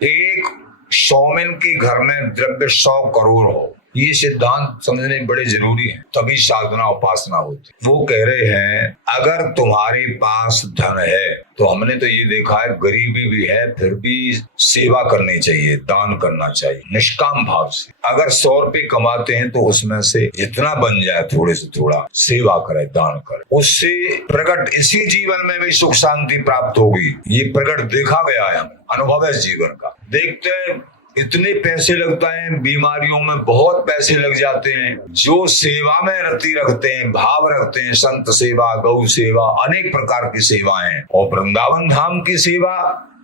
एक सौमिन के घर में द्रव्य 100 करोड़ हो, ये सिद्धांत समझने बड़े जरूरी है, तभी साधना उपासना होती। वो कह रहे हैं अगर तुम्हारे पास धन है, तो हमने तो ये देखा है गरीबी भी है, फिर भी सेवा करनी चाहिए, दान करना चाहिए निष्काम भाव से। अगर 100 रुपए कमाते हैं तो उसमें से जितना बन जाए थोड़े से थोड़ा सेवा करे, दान करे, उससे प्रकट इसी जीवन में भी सुख शांति प्राप्त होगी। ये प्रकट देखा गया है, अनुभव है जीवन का। देखते हैं इतने पैसे लगता है, बीमारियों में बहुत पैसे लग जाते हैं। जो सेवा में रति रखते हैं, भाव रखते हैं, संत सेवा, गौ सेवा, अनेक प्रकार की सेवाएं, और वृंदावन धाम की सेवा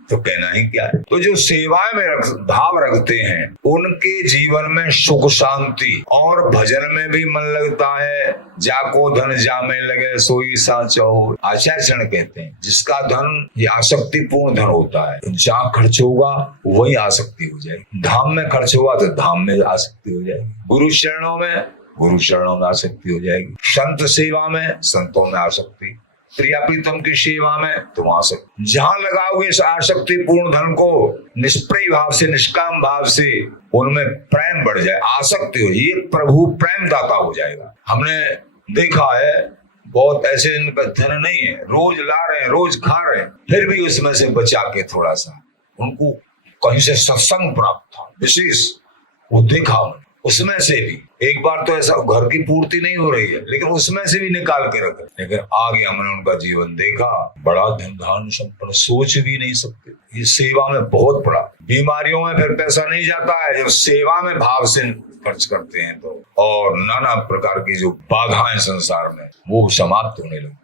तो कहना ही क्या है। तो जो सेवाएं में भाव रखते हैं उनके जीवन में सुख शांति और भजन में भी मन लगता है। जाको धन जामे लगे सोई साचो, आचार्य चरण कहते हैं जिसका धन ये आसक्ति पूर्ण धन होता है, जहाँ खर्च होगा वही आसक्ति हो जाएगी। धाम में खर्च होगा तो धाम में आसक्ति हो जाएगी, गुरु शरणों में आसक्ति हो जाएगी, संत सेवा में संतों में आसक्ति, प्रिया प्रीतम की सेवा में तुम आसक्ति। जहां लगाओगे इस आसक्ति पूर्ण धन को निष्प्रिय भाव से, निष्काम भाव से, उनमें प्रेम बढ़ जाए, आसक्ति हो, ये प्रभु प्रेम दाता हो जाएगा। हमने देखा है बहुत ऐसे इनका धन नहीं है, रोज ला रहे हैं, रोज खा रहे हैं, फिर भी उसमें से बचा के थोड़ा सा उनको कहीं से सत्संग प्राप्त था विशेष, वो देखा हमने। उसमें से भी एक बार तो ऐसा घर की पूर्ति नहीं हो रही है, लेकिन उसमें से भी निकाल के रखा। लेकिन आगे हमने उनका जीवन देखा, बड़ा धन धान संपन्न, सोच भी नहीं सकते। ये सेवा में बहुत बड़ा, बीमारियों में फिर पैसा नहीं जाता है जब सेवा में भाव से खर्च करते हैं तो, और नाना प्रकार की जो बाधाएं संसार में वो समाप्त होने लगती।